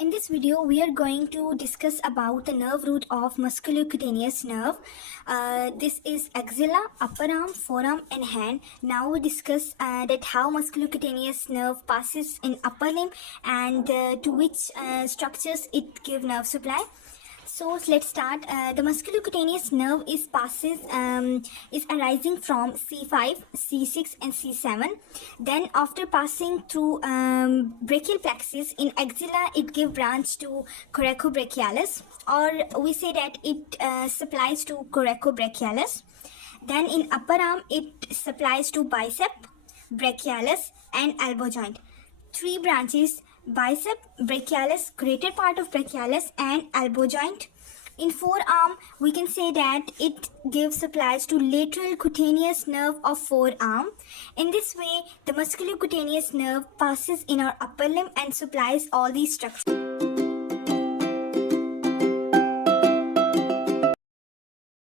In this video, we are going to discuss about the nerve root of musculocutaneous nerve. This is axilla, upper arm, forearm and hand. Now we discuss that how musculocutaneous nerve passes in upper limb and to which structures it give nerve supply. So let's start. The musculocutaneous nerve is arising from C5, C6 and C7. Then after passing through brachial plexus in axilla, it gives branch to coracobrachialis, or we say that it supplies to coracobrachialis. Then in upper arm, it supplies to bicep, brachialis and elbow joint. Three branches: bicep, brachialis, greater part of brachialis and elbow joint. In forearm, we can say that it gives supplies to lateral cutaneous nerve of forearm. In this way, the musculocutaneous nerve passes in our upper limb and supplies all these structures.